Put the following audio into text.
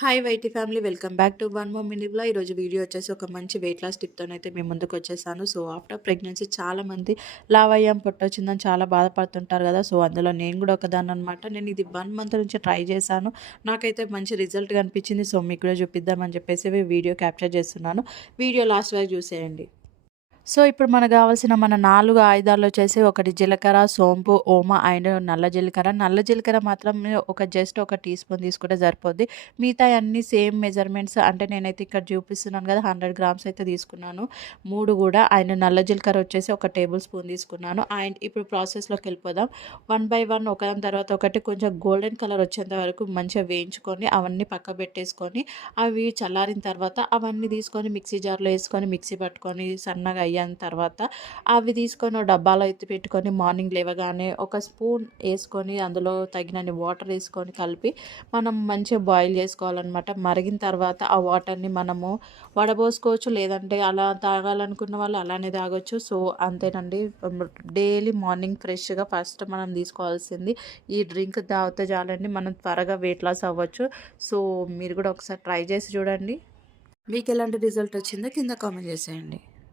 Hi వైటీ family, welcome back to one more mini vlog. ఈరోజు video వచ్చేసి ఒక మంచి వెయిట్ లాస్ టిప్తోనైతే మేము ముందుకు వచ్చేసాను. సో ఆఫ్టర్ ప్రెగ్నెన్సీ చాలామంది లావ్ అయ్యాం, పొట్టొచ్చిందని చాలా బాధపడుతుంటారు కదా. సో అందులో నేను కూడా ఒకదాన్ని అనమాట. నేను ఇది 1 మంత్ నుంచి ట్రై చేశాను. నాకైతే మంచి రిజల్ట్ కనిపించింది. సో మీకు కూడా చూపిద్దామని చెప్పేసి వీడియో క్యాప్చర్ చేస్తున్నాను. వీడియో లాస్ట్ వరకు చూసేయండి. సో ఇప్పుడు మనకు కావాల్సిన మన 4 ఆయుధాలు వచ్చేసి ఒకటి జీలకర్ర, సోంపు, ఓమ అండ్ నల్ల జీలకర్ర. నల్ల జీలకర్ర మాత్రం జస్ట్ ఒక టీ స్పూన్ తీసుకుంటే సరిపోద్ది. మిగతా అన్నీ సేమ్ మెజర్మెంట్స్. అంటే నేనైతే ఇక్కడ చూపిస్తున్నాను కదా, 100 గ్రామ్స్ అయితే తీసుకున్నాను 3 కూడా. అండ్ నల్ల జీలకర్ర వచ్చేసి ఒక టేబుల్ స్పూన్ తీసుకున్నాను. అండ్ ఇప్పుడు ప్రాసెస్లోకి వెళ్ళిపోదాం. వన్ బై వన్ ఒకదాని తర్వాత ఒకటి కొంచెం గోల్డెన్ కలర్ వచ్చేంత వరకు మంచిగా వేయించుకొని అవన్నీ పక్క పెట్టేసుకొని, అవి చల్లారిన తర్వాత అవన్నీ తీసుకొని మిక్సీ జార్లో వేసుకొని మిక్సీ పట్టుకొని సన్నగా అయ్యాన తర్వాత అవి తీసుకొని డబ్బాలో ఎత్తి పెట్టుకొని మార్నింగ్ లేవగానే ఒక స్పూన్ వేసుకొని అందులో తగినన్ని వాటర్ వేసుకొని కలిపి మనం మంచిగా బాయిల్ చేసుకోవాలన్నమాట. మరిగిన తర్వాత ఆ వాటర్ని మనము వడబోసుకోవచ్చు, లేదంటే అలా తాగాలనుకున్న వాళ్ళు అలానే తాగొచ్చు. సో అంతేనండి. డైలీ మార్నింగ్ ఫ్రెష్గా ఫస్ట్ మనం తీసుకోవాల్సింది ఈ డ్రింక్ తాగితే చాలండి, మనం త్వరగా వెయిట్ లాస్ అవ్వచ్చు. సో మీరు కూడా ఒకసారి ట్రై చేసి చూడండి. మీకు ఎలాంటి రిజల్ట్ వచ్చిందో కింద కామెంట్ చేసేయండి.